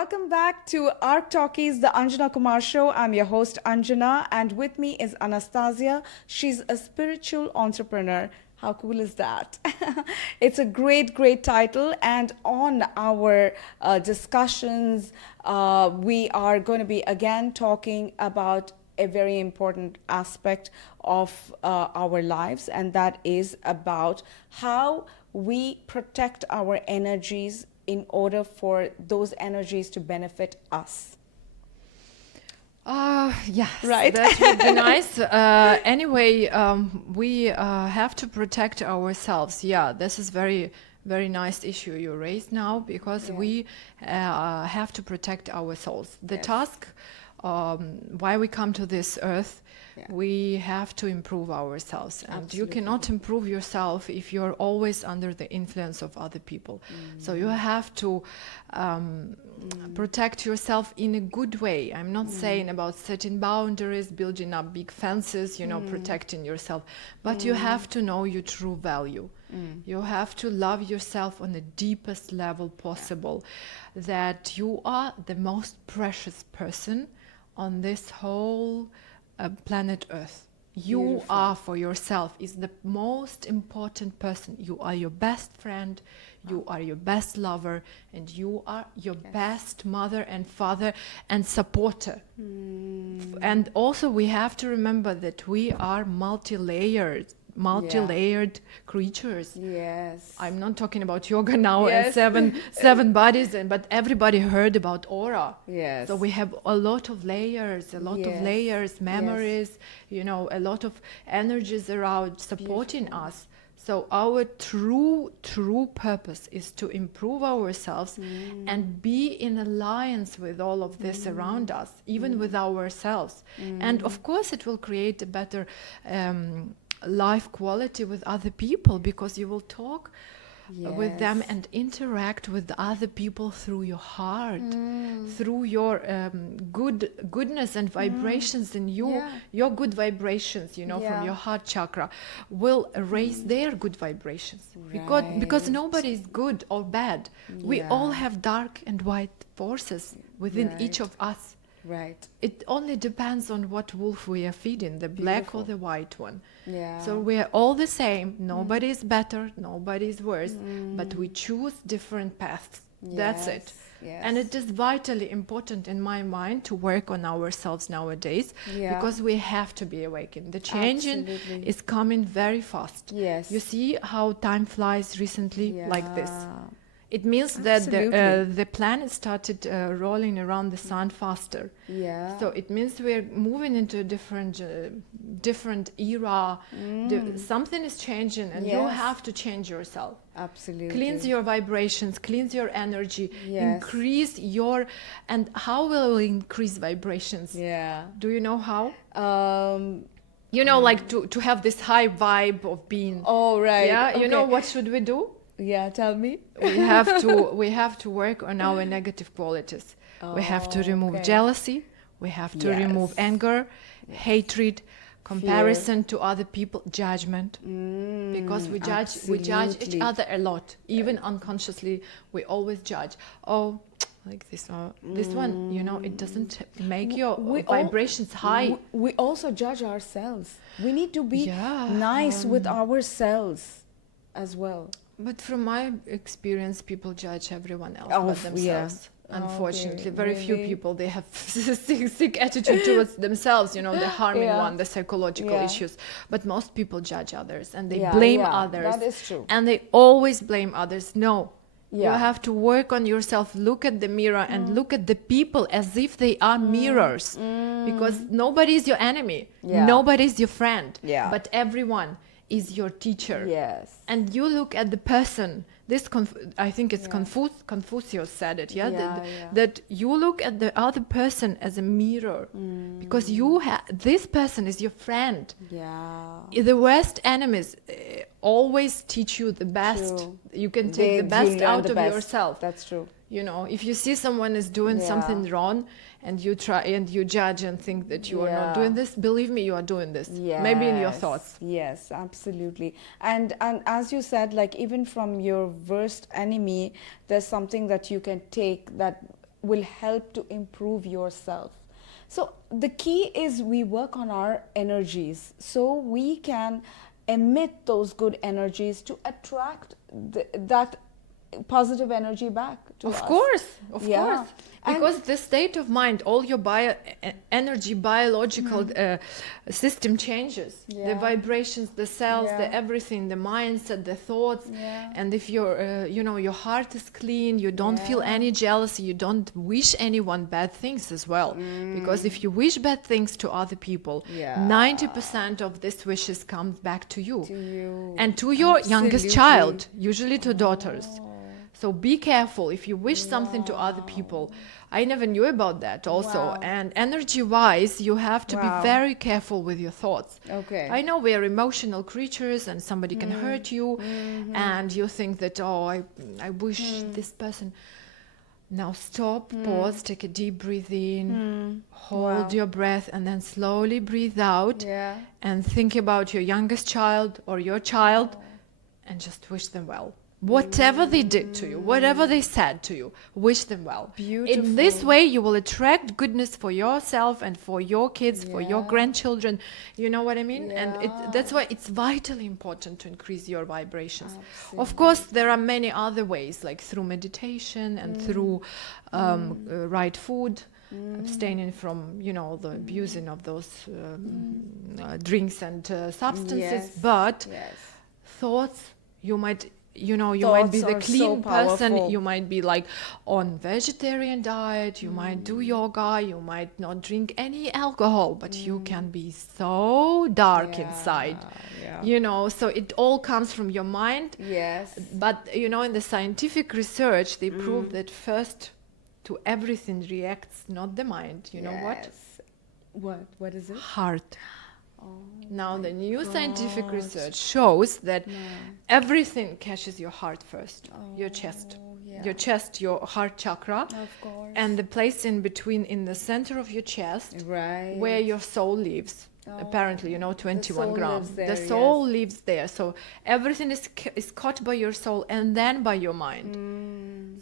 Welcome back to our Talkies, the Anjana Kumar show. I'm your host, Anjana, and with me is Anastasia. She's a spiritual entrepreneur. How cool is that? It's a great, great title. And on our discussions, we are going to be again talking about a very important aspect of our lives, and that is about how we protect our energies in order for those energies to benefit us. Yes, Right. that would be nice. Anyway, we have to protect ourselves. Yeah, this is very, very nice issue you raised now because we have to protect our souls. The task, why we come to this earth, we have to improve ourselves. And you cannot improve yourself if you're always under the influence of other people. So you have to protect yourself in a good way. I'm not saying about setting boundaries, building up big fences, protecting yourself. But you have to know your true value. You have to love yourself on the deepest level possible. That you are the most precious person on this whole planet Earth. You are for yourself is the most important person. You are your best friend, you are your best lover, and you are your best mother and father and supporter. And also we have to remember that we are multi-layered creatures. Yes. I'm not talking about yoga now and seven bodies, but everybody heard about aura. Yes. So we have a lot of layers, memories, a lot of energies around supporting us. So our true purpose is to improve ourselves and be in alliance with all of this around us, even with ourselves. And of course it will create a better life quality with other people because you will talk with them and interact with other people through your heart, through your goodness and vibrations, and your good vibrations, from your heart chakra will raise their good vibrations. Because nobody is good or bad. We all have dark and white forces within each of us. Right. It only depends on what wolf we are feeding, the black or the white one. So we are all the same. Nobody is better, nobody is worse, but we choose different paths. That's it. And it is vitally important in my mind to work on ourselves nowadays because we have to be awakened. The changing is coming very fast. Yes. You see how time flies recently like this. It means that the planet started rolling around the sun faster. So it means we're moving into a different era. Something is changing, and you have to change yourself. Absolutely. Cleanse your vibrations, cleanse your energy, increase your... And how will we increase vibrations? Do you know how? Like to have this high vibe of being... Oh, right. Yeah, you know what should we do? Yeah, tell me. we have to work on our negative qualities. We have to remove jealousy, we have to remove anger, hatred, comparison to other people, judgment, because we judge each other a lot. Even unconsciously we always judge. Like this one, it doesn't make your vibrations high. We also judge ourselves. We need to be nice with ourselves as well. But from my experience, people judge everyone else but themselves. Unfortunately, very few people, they have sick attitude towards themselves, the harming one, the psychological issues. But most people judge others and they blame others. That is true. And they always blame others. No. You have to work on yourself, look at the mirror and look at the people as if they are mirrors. Because nobody is your enemy. Nobody is your friend. But everyone is your teacher. And you look at the person. I think it's Confucius said it. That you look at the other person as a mirror, because this person is your friend. The worst enemies always teach you the best. True. You can take the best out of yourself. That's true. If you see someone is doing something wrong, and you try and you judge and think that you are not doing this, believe me, you are doing this. Maybe in your thoughts. Yes, absolutely. And as you said, like even from your worst enemy, there's something that you can take that will help to improve yourself. So the key is we work on our energies so we can emit those good energies to attract that positive energy back to us. Of course, of Yeah. course. Because the state of mind, all your energy, biological system changes. The Yeah. vibrations, the cells, Yeah. the everything, the mindset, the thoughts. Yeah. And if your heart is clean, you don't feel Yeah. any jealousy, you don't wish anyone bad things as well. Because if you wish bad things to other people, Yeah. 90% of these wishes comes back to you. To you. And to your youngest Absolutely. child, usually to daughters. So be careful if you wish something to other people. I never knew about that also. Wow. And energy-wise, you have to Wow. be very careful with your thoughts. Okay. I know we're emotional creatures and somebody can hurt you and you think that, oh, I wish this person. Now stop, pause, take a deep breath in, hold Wow. your breath and then slowly breathe out Yeah. and think about your youngest child or your child and just wish them well. Whatever they did to you, whatever they said to you, wish them well. Beautiful. In this way, you will attract goodness for yourself and for your kids, for your Yeah. grandchildren. You know what I mean? And Yeah. that's why it's vitally important to increase your vibrations. Of course, there are many other ways, like through meditation and through right food. Abstaining from, the abusing of those drinks and substances. Yes. But Yes. thoughts, you might might be Thoughts the are clean so person, powerful. you might be like on vegetarian diet, you might do yoga, you might not drink any alcohol, but you can be so dark inside. Yeah. So it all comes from your mind. Yes. But in the scientific research they prove that first to everything reacts not the mind. You know what? Yes. What is it? Heart. Oh, Now the new scientific God. research shows that No. everything catches your heart first, your chest. yeah. Your chest, your heart chakra, Of course. and the place in between, in the center of your chest, right. where your soul lives. Oh. Apparently, 21 soul grams. lives there, The soul yes. lives there. So everything is caught by your soul and then by your mind.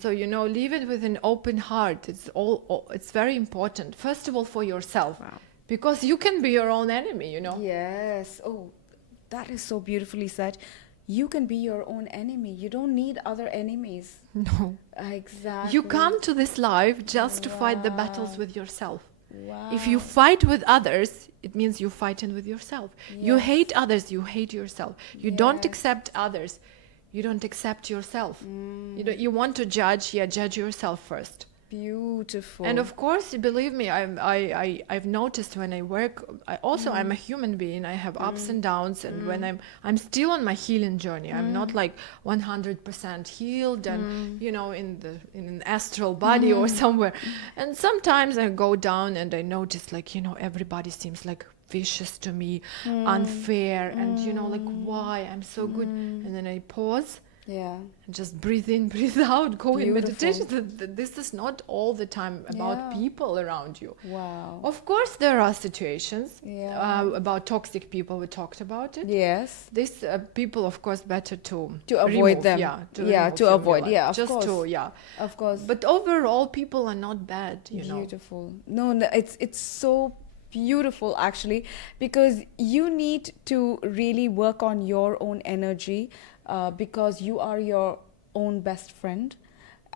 So leave it with an open heart. It's very important. First of all, for yourself, Wow. because you can be your own enemy. Yes. Oh, that is so beautifully said. You can be your own enemy. You don't need other enemies. No. Exactly. You come to this life just to fight the battles with yourself. Wow. If you fight with others, it means you're fighting with yourself. You Yes. hate others, you hate yourself. You don't Yes. accept others, you don't accept yourself. You want to judge, judge yourself first. Beautiful. And of course, believe me, I've noticed when I work. I'm a human being. I have ups and downs, and when I'm still on my healing journey. I'm not like 100% healed, and in an astral body or somewhere. And sometimes I go down and I notice, like everybody seems like vicious to me, unfair, and like why I'm so good. And then I pause. Yeah. And just breathe in, breathe out, go in Beautiful. meditation. This is not all the time about Yeah. people around you. Wow. Of course, there are situations Yeah. about toxic people. We talked about it. Yes. These people, of course, better to avoid remove, them. Yeah, Yeah, remove to from your avoid, life. yeah, of just course. to, Of course. But overall, people are not bad. Beautiful. No, it's so beautiful actually, because you need to really work on your own energy, because you are your own best friend,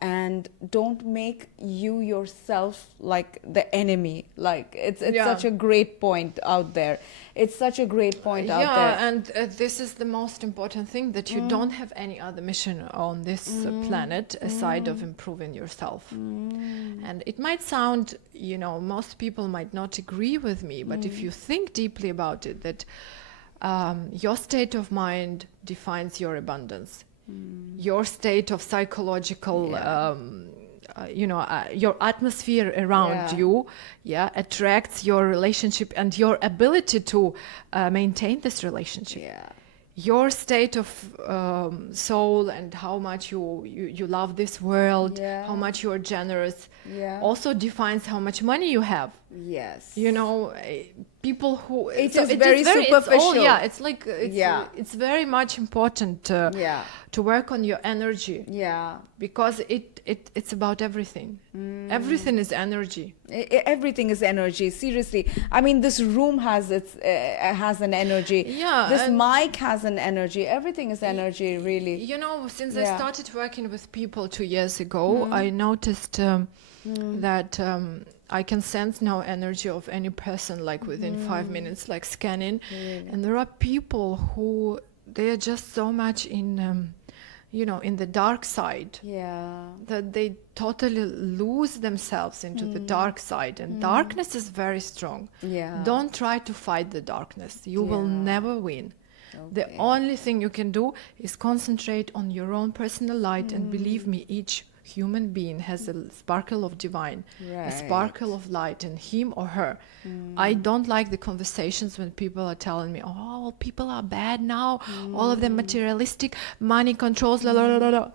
and don't make you yourself like the enemy. Like it's such a great point out there. It's such a great point out there. Yeah, and this is the most important thing, that you don't have any other mission on this planet aside of improving yourself. And it might sound, most people might not agree with me, but if you think deeply about it, that your state of mind defines your abundance. Your state of psychological your atmosphere around you attracts your relationship and your ability to maintain this relationship. Your state of soul and how much you love this world, how much you are generous, also defines how much money you have. Yes. people who It so is very superficial. it's like it's very much important to work on your energy, because it's about everything. Everything is energy. Everything is energy, seriously. I mean, this room has has an energy. This mic has an energy. Everything is energy, really. You know, since I started working with people 2 years ago, I noticed that I can sense now energy of any person, like within 5 minutes, like scanning. Really? And there are people who they are just so much in in the dark side, that they totally lose themselves into the dark side, and darkness is very strong. Don't try to fight the darkness. You will never win. The only thing you can do is concentrate on your own personal light, and believe me, each human being has a sparkle of divine, a sparkle of light in him or her. I don't like the conversations when people are telling me, oh, well, people are bad now, all of them materialistic, money controls, la la la la.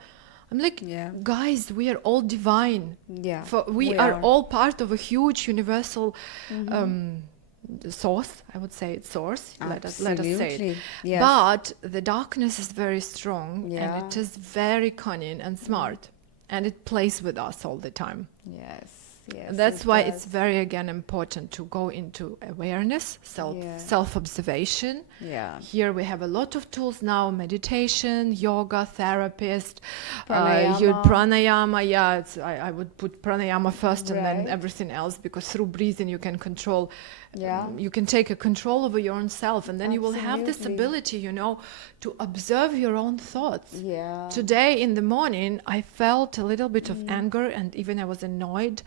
I'm like, guys, we are all divine. We are all part of a huge universal source. I would say it's source. Let us say it. Yes. But the darkness is very strong, and it is very cunning and smart. And it plays with us all the time. Yes. That's why it's very, again, important to go into awareness, self-observation. Here we have a lot of tools now: meditation, yoga, therapist, pranayama. I would put pranayama first, and then everything else, because through breathing you can control. You can take a control over your own self, and then you will have this ability, to observe your own thoughts. Today in the morning, I felt a little bit of anger, and even I was annoyed.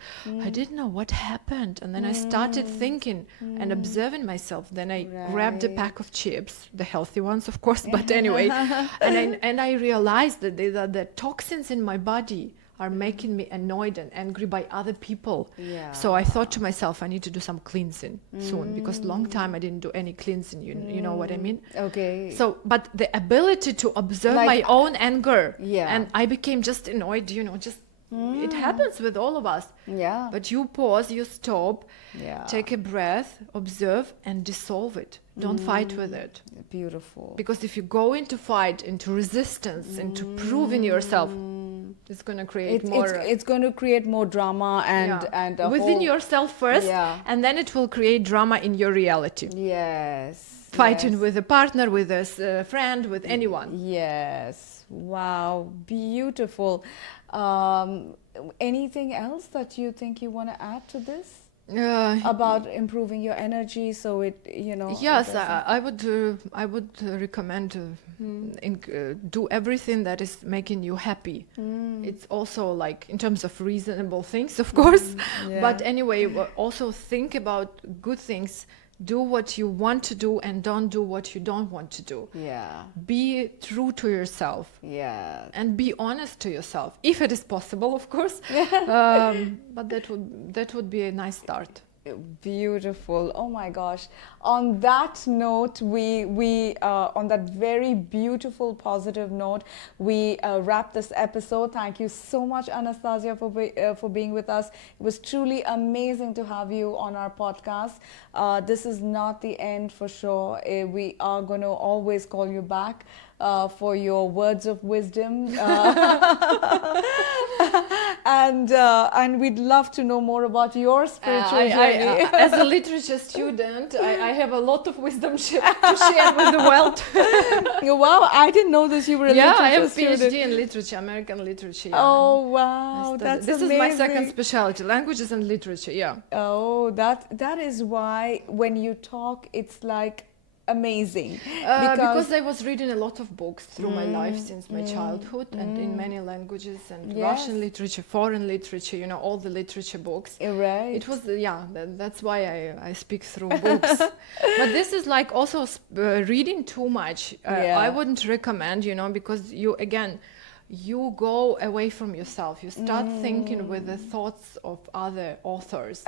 I didn't know what happened, and then I started thinking and observing myself. Then I grabbed a pack of chips, the healthy ones, of course, but anyway, and I realized that the toxins in my body are making me annoyed and angry by other people. So I thought to myself, I need to do some cleansing soon, because long time I didn't do any cleansing. You know what I mean? Okay. So, but the ability to observe my own anger, and I became just annoyed. It happens with all of us. But you pause, you stop, take a breath, observe, and dissolve it. Don't fight with it. Beautiful. Because if you go into fight, into resistance, into proving yourself, it's going to create more. It's going to create more drama and within yourself first, and then it will create drama in your reality. Fighting with a partner, with a friend, with anyone. Wow, beautiful. Anything else that you think you want to add to this? About improving your energy, so it Yes, I would recommend do everything that is making you happy. It's also like in terms of reasonable things, of course, but anyway, also think about good things. Do what you want to do, and don't do what you don't want to do. Be true to yourself. And be honest to yourself, if it is possible, of course. But that would be a nice start. Beautiful. Oh my gosh. On that note, we on that very beautiful positive note, we wrap this episode. Thank you so much, Anastasiya, for being with us. It was truly amazing to have you on our podcast. This is not the end, for sure. We are going to always call you back for your words of wisdom. And we'd love to know more about your spiritual journey. As a literature student, I have a lot of wisdom to share with the world. Wow, I didn't know this. You were a literature student. I have a PhD in literature, American literature. Oh, wow, this is my second specialty, languages and literature. Oh, that is why when you talk, it's like amazing. Because I was reading a lot of books through my life since my childhood, and in many languages, and Russian literature, foreign literature, all the literature books. It was, that's why I speak through books. But this is like also reading too much. I wouldn't recommend, because you go away from yourself. You start thinking with the thoughts of other authors.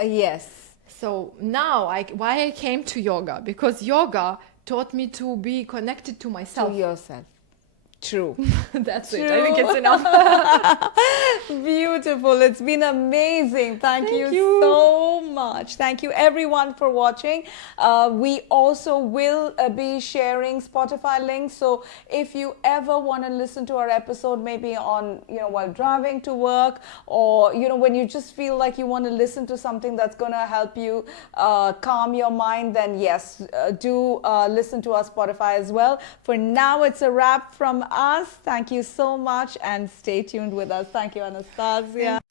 So now, why I came to yoga? Because yoga taught me to be connected to myself. To yourself. True. That's it. I think it's enough. beautiful. It's been amazing. Thank you so much. Thank you everyone for watching. We also will be sharing Spotify links. So if you ever want to listen to our episode, maybe on, while driving to work, or, when you just feel like you want to listen to something that's going to help you calm your mind, then yes, do listen to our Spotify as well. For now, it's a wrap from us. Thank you so much and stay tuned with us. Thank you, Anastasia.